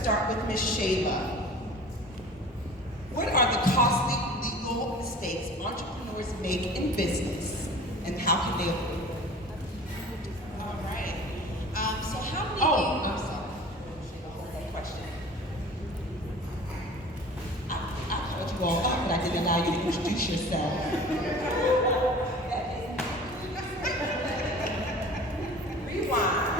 Start with Ms. Shayla. What are the costly legal mistakes entrepreneurs make in business, and how can they avoid them? All right. So how many I'm sorry. That question. I called you all up, but I didn't allow you to introduce yourself. Rewind.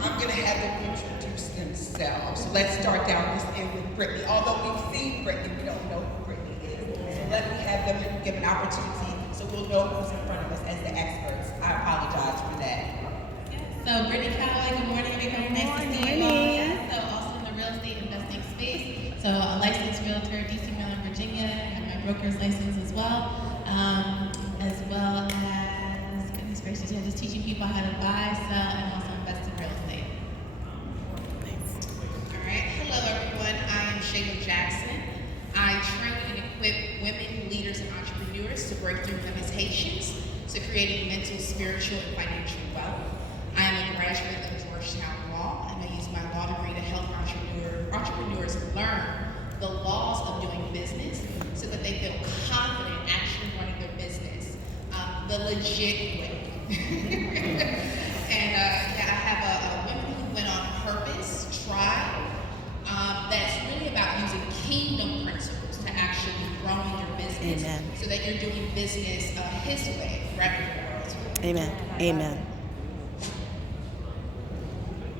I'm going to have them introduce themselves. So let's start down this end with Brittany. Although we've seen Brittany, we don't know who Brittany is. So let me have them give an opportunity so we'll know who's in front of us as the experts. I apologize for that. So Brittany Calloway, good morning, everyone. Nice to see you all. Yeah, so also in the real estate investing space. So a licensed realtor, DC, Maryland, Virginia. I have my broker's license as well as, goodness gracious, just teaching people how to buy, sell, and also invest in real estate. All right. Hello, everyone. I am Shayla Jackson. I train and equip women, leaders, and entrepreneurs to break through limitations to creating mental, spiritual, and financial wealth. I am a graduate of Georgetown Law, and I use my law degree to help entrepreneurs learn the laws of doing business so that they feel confident actually running their business the legit way. And I have a Women Who Went on Purpose tribe that's really about using kingdom principles to actually growing your business. Amen. So that you're doing business His way rather than the world's way. Amen. Amen.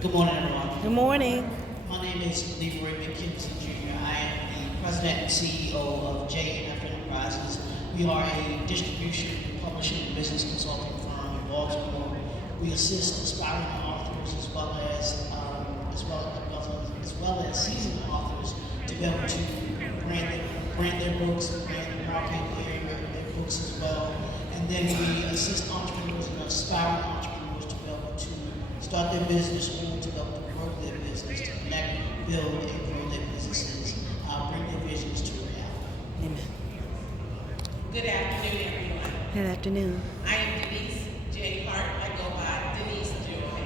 Good morning, everyone. Good morning. My name is Leroy McKinsey Jr. I am the president and CEO of J&F Enterprises. We are a distribution, publishing, and business consulting firm in Baltimore. We assist aspiring authors as well as seasoned authors to be able to brand their books, brand market their books as well. And then we assist entrepreneurs and aspiring entrepreneurs to be able to start their business or to be able to grow their business, to connect, build, and grow their businesses, bring their visions to reality. Amen. Good afternoon, everyone. Good afternoon. I am Denise J. Hart. I go by Denise Joy.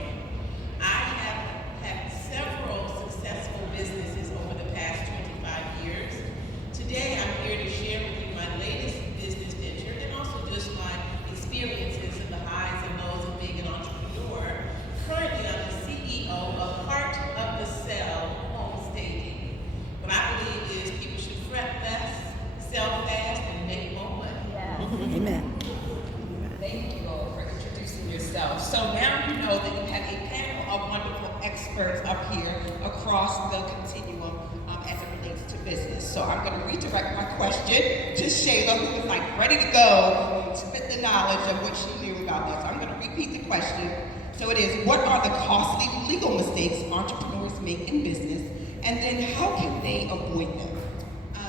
I have had several successful businesses over the past 25 years. Today, I'm here to share with you my latest business venture and also just my experiences and the highs and lows of being an entrepreneur. Currently, I'm the CEO of Heart of the Cell Home Staging. What I believe is people should fret less, sell fast, and make more money. Amen. Thank you all for introducing yourselves. So now you know that you have a panel of wonderful experts up here across the continuum as it relates to business. So I'm going to redirect my question to Shayla, who is like ready to go to spit the knowledge of what she knew about this. I'm going to repeat the question. So it is, what are the costly legal mistakes entrepreneurs make in business, and then how can they avoid them?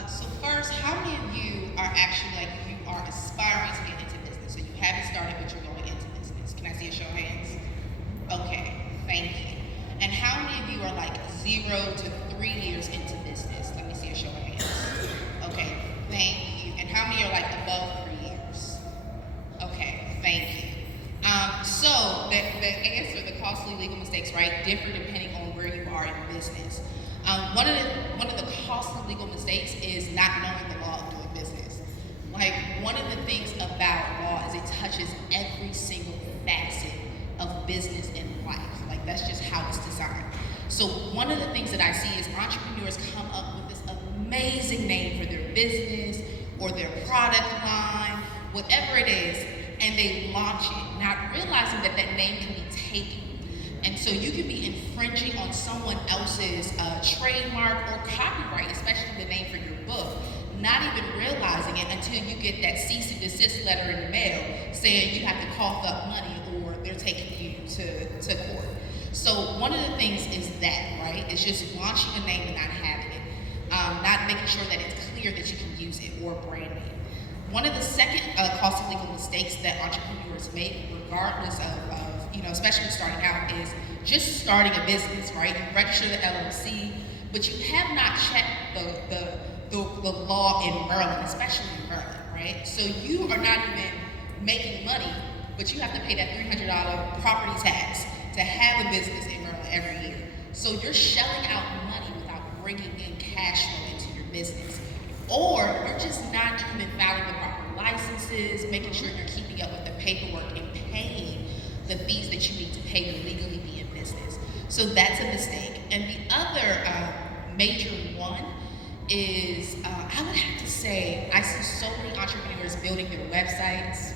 So first, how many of you are actually you are aspiring to get into business? So you haven't started, but you're going into business. Can I see a show of hands? Okay, thank you. And how many of you are 0 to 3 years into business? Let me see a show of hands. Okay, thank you. And how many are above 3 years? Okay, thank you. So the answer, the costly legal mistakes, right, differ depending on where you are in business. One of the costly legal mistakes is not knowing the law of doing business. One of the things about law is it touches every single facet of business and life. That's just how it's designed. So one of the things that I see is entrepreneurs come up with this amazing name for their business or their product line, whatever it is, and they launch it, not realizing that that name can be taken. And so you could be infringing on someone else's trademark or copyright, especially the name for your book, not even realizing it until you get that cease and desist letter in the mail saying you have to cough up money or they're taking you to court. So one of the things is that, right? It's just launching a name and not having it, not making sure that it's clear that you can use it or brand name. One of the second costly legal mistakes that entrepreneurs make, regardless of especially starting out, is just starting a business, right? You register the LLC, but you have not checked the law in Maryland, especially in Maryland, right? So you are not even making money, but you have to pay that $300 property tax to have a business in Maryland every year. So you're shelling out money without business. Or you're just not even filing the proper licenses, making sure you're keeping up with the paperwork and paying the fees that you need to pay to legally be in business. So that's a mistake. And the other major one is, I would have to say, I see so many entrepreneurs building their websites,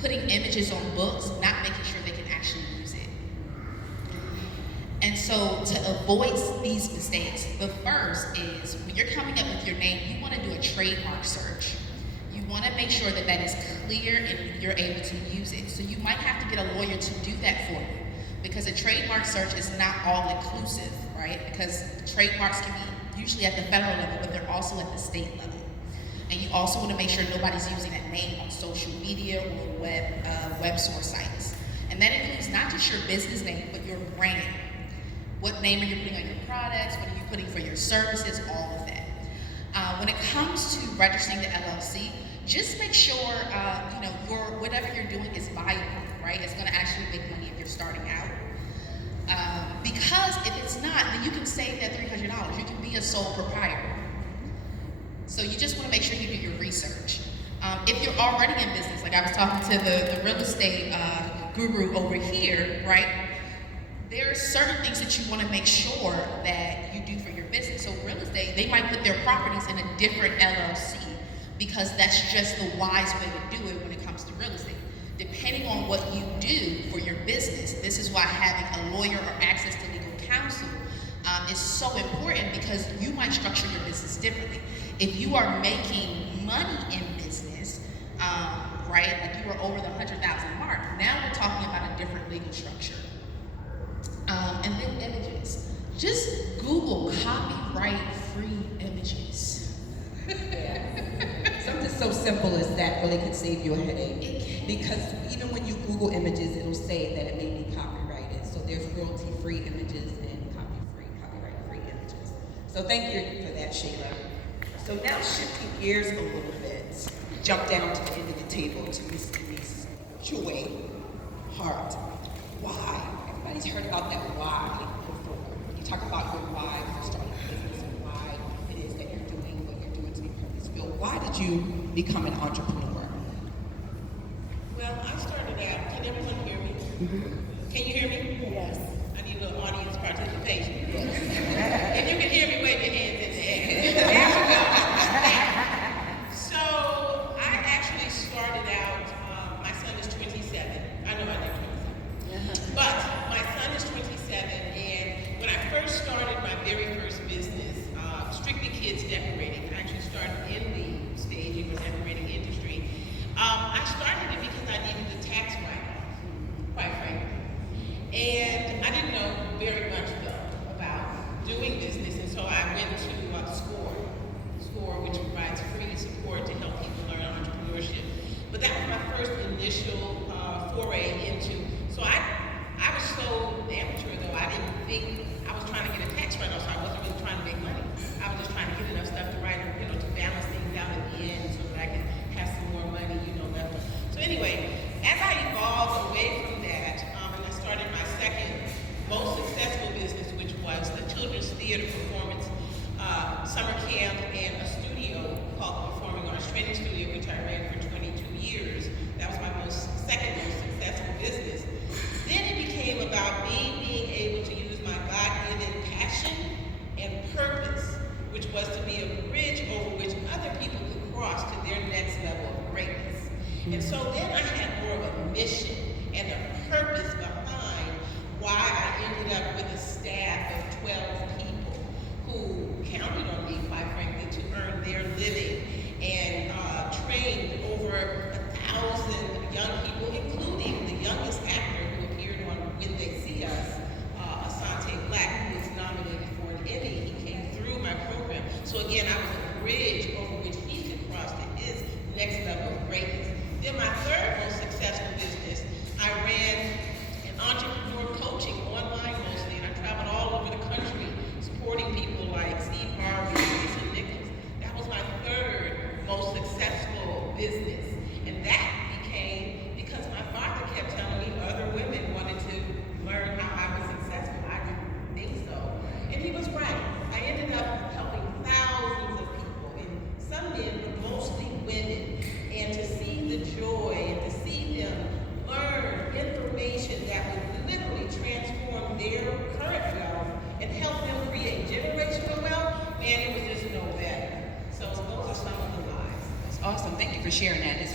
putting images on books, not making sure they can actually use it. And so to avoid these mistakes, the first is when you're coming up with your name, you want to do a trademark search. You want to make sure that that is clear and you're able to use it. So you might have to get a lawyer to do that for you, because a trademark search is not all inclusive, right? Because trademarks can be usually at the federal level, but they're also at the state level. And you also want to make sure nobody's using that name on social media or web source sites. And that includes not just your business name, but your brand. What name are you putting on your products? What are you putting for your services? All of that. When it comes to registering the LLC, just make sure whatever you're doing is viable, right? It's going to actually make money if you're starting out. Because if it's not, then you can save that $300. You can be a sole proprietor. So you just want to make sure you do your research. If you're already in business, like I was talking to the real estate guru over here, right? There are certain things that you want to make sure that you do for your business. So real estate, they might put their properties in a different LLC because that's just the wise way to do it when it comes to real estate. Depending on what you do for your business, this is why having a lawyer or access to legal counsel is so important, because you might structure your business differently. If you are making money in business, right, like you are over the 100,000 mark, now we're talking about a different legal structure. And then images. Just Google copyright-free images. Something so simple as that really can save you a headache. Because even when you Google images, it'll say that it may be copyrighted. So there's royalty-free images and copyright-free images. So thank you for that, Shayla. So now shifting gears a little bit, jump down to the end of the table to Miss Denise Joy Hart. Why? Everybody's heard about that why before. You talk about your why for starting a business and why it is that you're doing what you're doing to be purpose-filled. Why did you become an entrepreneur? Well, I started out, can everyone hear me? Mm-hmm. Can you hear me? Yes. I need a little audience participation. Yes. If you can hear me, wave your hands in the air. There we go. So I actually started out, my son is 27. I know I never 27. But my son is 27, and when I first started my very first business, Strictly Kids Decorating, I actually started in the staging or decorating industry. I started it because I needed a tax write-off, quite frankly. And I didn't know very much, though, about doing business, and so I went to SCORE, which provides free support to help people learn entrepreneurship. But that was my first initial foray into, so I was so amateur, though, I didn't think I was trying to get a tax write-off, so I wasn't really trying to make money. I was just trying to get enough stuff to write, to balance things out at the end so that I could have some more money, left. So anyway, as I evolved away from that, and I started my second most successful business, which was the Children's Theater Performance Summer Camp and a studio called Performing Arts Training Studio, which I ran for 22 years. That was my second most successful business. Then it became about me being able to use my God-given passion and purpose, which was to be a bridge over which other people could cross to their next level of greatness. And so then I had more of a mission and a purpose behind why I ended up with a staff of 12 people who counted on me, quite frankly, to earn their living, and trained over 1,000 young people, including the youngest actor who appeared on When They See Us, Asante Black, who was nominated for an Emmy. He came through my program. So again, I was a bridge over which he could cross to his next level of greatness. Then my third most successful business, I ran sharing that. Is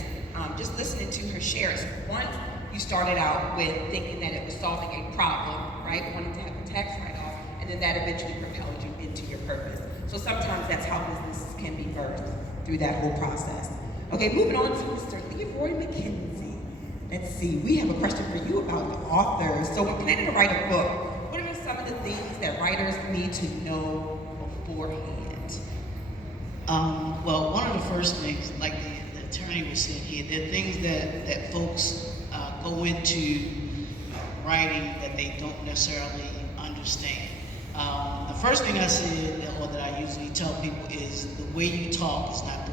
just listening to her share. It's one, you started out with thinking that it was solving a problem, right? Wanting to have a tax write-off, and then that eventually propelled you into your purpose. So sometimes that's how businesses can be birthed through that whole process. Okay, moving on to Mr. Leroy McKenzie. Let's see, we have a question for you about the authors. So we're planning to write a book. What are some of the things that writers need to know beforehand? Well, one of the first things, like the attorney was saying here, there are things that folks go into writing that they don't necessarily understand. The first thing I said, or that I usually tell people, is the way you talk is not